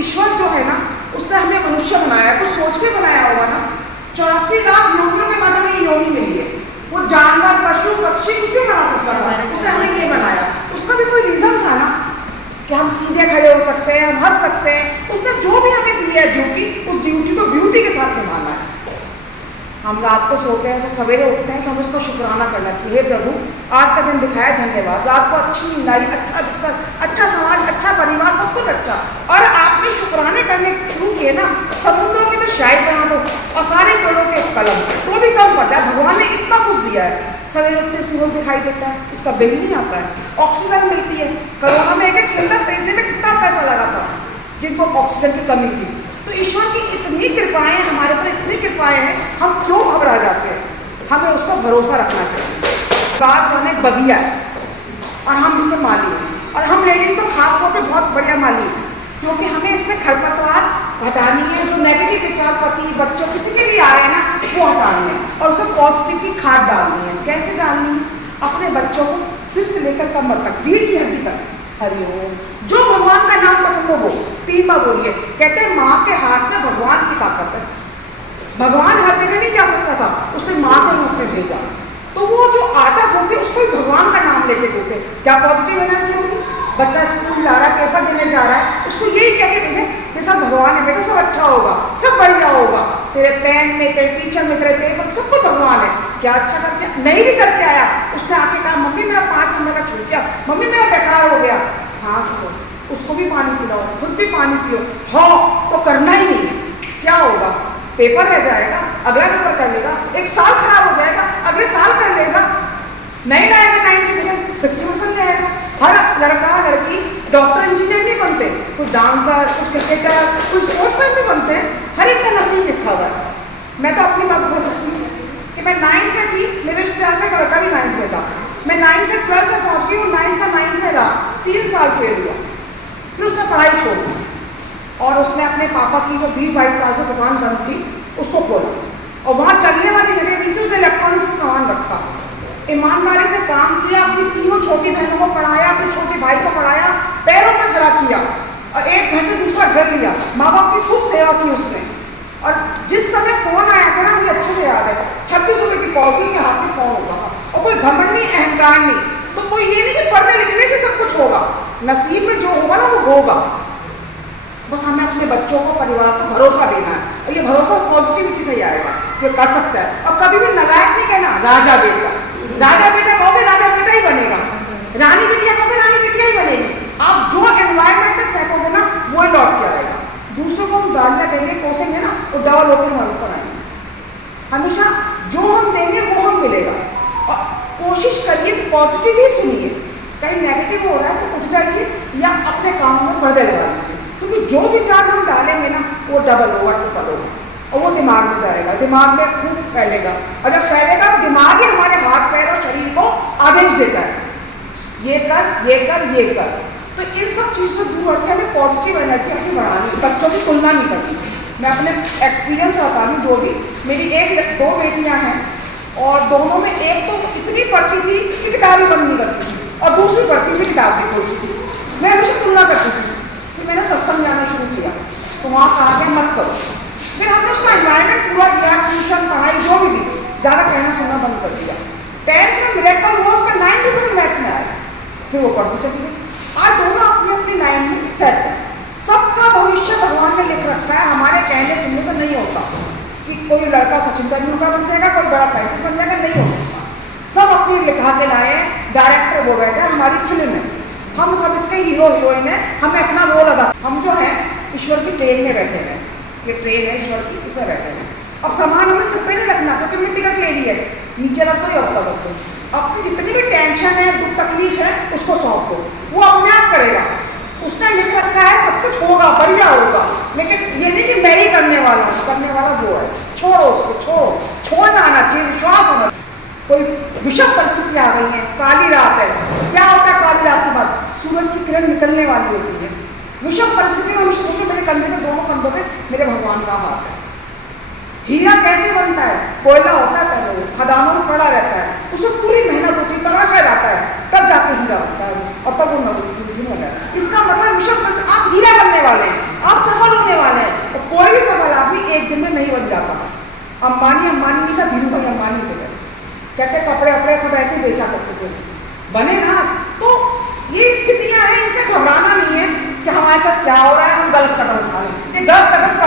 ईश्वर जो है ना, उसने हमें मनुष्य बनाया, कुछ सोच के बनाया होगा ना। 84 लाख योनियों के बाद हमें योनि मिली है। वो जानवर, पशु, पक्षी कुछ भी बना सकता था, उसने हमें ये बनाया। उसका भी कोई रीजन था ना कि हम सीधे खड़े हो सकते हैं, हम हंस सकते हैं। उसने जो भी हमें दी है ड्यूटी, उस ड्यूटी को ब्यूटी के साथ निभाना है। हम रात को सोते हैं, जब सवेरे उठते हैं तो हमें उसका शुक्राना करना चाहिए। हे प्रभु, आज का दिन दिखाया, धन्यवाद। रात को अच्छी नींद आई, अच्छा बिस्तर, अच्छा समाज, अच्छा परिवार, सब कुछ अच्छा। और आपने शुक्राने करने शुरू किए ना, समुद्रों की तो शाही बना दो और सारे पेड़ों के कलम, तो भी कम पड़ता है। भगवान ने इतना कुछ दिया है। सवेरे उठते सूरज दिखाई देता है, उसका बिल नहीं आता है। ऑक्सीजन मिलती है। कोरोना में एक सिलेंडर खरीदने में कितना पैसा लगा था जिनको ऑक्सीजन की कमी थी। तो ईश्वर की इतनी कृपाएं हमारे पर, इतनी कृपाएं हैं, हम क्यों घबरा जाते हैं? हमें उस पर भरोसा रखना चाहिए। राज वाले बगिया है और हम इसके माली हैं, और हम लेडीज तो खासतौर पे बहुत बढ़िया माली हैं, क्योंकि हमें इसमें खरपतवार हटानी है। जो नेगेटिव विचार पति, बच्चों, किसी के भी आ रहे हैं ना, वो हटाने हैं और उसमें पॉजिटिव की खाद डालनी है। कैसे डालनी है? अपने बच्चों को सिर से लेकर कमर तक, रीढ़ की हड्डी तक, हरिओम, जो भगवान का नाम पसंद हो वो 3 बार बोलिए। कहते हैं माँ के हाथ में भगवान की ताकत है। भगवान हर जगह नहीं जा सकता था, उसने माँ के रूप में भेजा। तो वो जो आटा होते उसको ही भगवान का नाम लेके होते। क्या पॉजिटिव एनर्जी होगी? बच्चा स्कूल जा रहा है, पेपर देने जा रहा है, उसको यही कह के भेजे कि सब भगवान है बेटा, सब अच्छा होगा, सब बढ़िया होगा। तेरे पेन में, तेरे टीचर में, तेरे पेपर, सब कुछ भगवान है। क्या अच्छा करके नहीं भी करके आया, उसने आके कहा मम्मी मेरा 5 नंबर का छूट गया, मम्मी मेरा बेकार हो गया। सांस लो, उसको भी पानी पिलाओ, खुद भी पानी पियो। हाँ तो करना ही नहीं है। क्या होगा? पेपर रह जाएगा, अगला पेपर कर लेगा। 1 साल खराब हो जाएगा, अगले साल कर लेगा। नहीं लाएगा 90%, 60% ले आएगा। हर लड़का लड़की डॉक्टर, इंजीनियर नहीं बनते, कुछ डांसर, कुछ क्रिकेटर, कुछ स्पोर्ट्समैन भी बनते हैं। हर एक का नसीब लिखा हुआ है। मैं तो अपनी बात बोल सकती हूँ कि मैं 9th में थी, मेरे रिश्तेदार का लड़का भी 9th में था। मैं 9th से 12th में पहुँच गई, वो 9th का 9th में रहा, 3 साल फेल हुआ। फिर उसने पढ़ाई छोड़ दी और उसने अपने पापा की जो 20-22 साल से दुकान बंद थी उसको खोला, और वहाँ चलने वाली जगह भी थी, उसने इलेक्ट्रॉनिक्स का सामान रखा। ईमानदारी से काम किया, अपनी 3 छोटी बहनों को पढ़ाया, अपने छोटे भाई को पढ़ाया, पैरों पर खड़ा किया, और एक घर से दूसरा घर लिया। माँ बाप की खूब सेवा की उसने। और जिस समय फोन आया था ना, मुझे अच्छे से याद है, 26 रुपये की कॉल थी, उसके हाथ में फोन होता था। और कोई घमंड नहीं, अहंकार नहीं। तो कोई ये नहीं कि पढ़ने लिखने से सब कुछ होगा। नसीब में जो होगा ना वो होगा। बस हमें अपने बच्चों को, परिवार को भरोसा देना है, और ये भरोसा पॉजिटिविटी से ही आएगा, ये कर सकता है। और कभी भी नालायक नहीं कहना, राजा बेटा। राजा बेटा कहोगे, राजा बेटा ही बनेगा। रानी बेटिया कहोगे, रानी बेटिया ही बनेगी। आप जो एनवायरमेंट में फेंकोगे ना, वो लौट के आएगा। दूसरों को हम गालियाँ देंगे, कोसेंगे ना, वो डबल होकर हमारे ऊपर आएंगे। हमेशा जो हम देंगे वो हम मिलेगा। और कोशिश करिए कि पॉजिटिव ही सुनिए। कहीं नेगेटिव हो रहा है तो उठ जाइए या अपने काम में पर्दे लगा दीजिए, क्योंकि जो विचार हम डालेंगे ना वो डबल होगा, ट्रिपल होगा, और वो दिमाग में जाएगा, दिमाग में खूब फैलेगा। और जब फैलेगा, दिमाग ही हमारे हाथ पैर और शरीर को आदेश देता है, ये कर, ये कर, ये कर। तो इन सब चीज़ से दूर हट के हमें पॉजिटिव एनर्जी अपनी बढ़ानी है। बच्चों की तुलना नहीं करती। मैं अपने एक्सपीरियंस बता रही हूँ। जो भी मेरी 1-2 बेटियाँ हैं, और दोनों में एक तो इतनी पढ़ती थी कि किताब ही बंद नहीं करती थी, और दूसरी पढ़ती थी, किताब नहीं खोलती थी। मैं हमेशा तुलना करती थी। फिर मैंने सत्संग जाना शुरू किया, तो वहाँ कहा गया मत करो। फिर हमने उसका एनवायरमेंट पूरा किया, ट्यूशन, पढ़ाई जो भी दी, ज़्यादा कहना सुनना बंद कर दिया। 10th में मिरेकल हुआ, उसका 90% मैथ्स में आया। फिर वो पढ़ती चली गई। आज दोनों अपनी अपनी लाइन में सेट है। सबका भविष्य भगवान ने लिख रखा है। हमारे कहने सुनने से नहीं होता कि कोई लड़का सचिन तेंदुलकर बन जाएगा, कोई बड़ा साइंटिस्ट बन जाएगा, नहीं हो सकता। सब अपनी लिखा के लाए हैं। डायरेक्टर वो बैठा है, हमारी फिल्म है, हम सब इसके हीरो हीरोइन है, हमें अपना रोल अदा। हम जो है ईश्वर की ट्रेन में बैठे हैं। ये ट्रेन है ईश्वर की, इसमें बैठे हैं। अब सामान हमें सिर पे नहीं रखना, क्योंकि हमने टिकट ले ली है। नीचे रख दो या ऊपर रख दो। अपनी जितनी भी टेंशन है, दुख तकलीफ है, उसको सौंप दो, वो अपने आप करेगा। उसने लिख रखा है सब कुछ होगा, बढ़िया होगा। लेकिन ये नहीं कि मैं ही करने वाला हूँ, करने वाला वो है। छोड़ो उसको, छोड़ना आना चाहिए, विश्वास होना। कोई विषम परिस्थिति आ गई है, काली रात है। क्या होता है काली रात के बाद? सूरज की किरण निकलने वाली होती है। विषम परिस्थिति में सोचो, मेरे कंधे में, दोनों कंधों में मेरे भगवान का हाथ है। हीरा कैसे बनता है? कोयला होता है, पहले वो खदानों में पड़ा रहता है, उसमें पूरी मेहनत होती है, तराशा जाता है, तब जाके हीरा बनता है, और तब वो नमूना हो जाता है। इसका मतलब विषम परिस्थिति, आप हीरा बनने वाले हैं, आप अंबानी नहीं था, धीरू भाई अंबानी थे। कहते कपड़े वपड़े सब ऐसे ही बेचा करते थे, बने ना आज। तो ये स्थितियां हैं, इनसे घबराना नहीं है कि हमारे साथ क्या हो रहा है, हम गलत कदम उठा लें। ये गलत कदम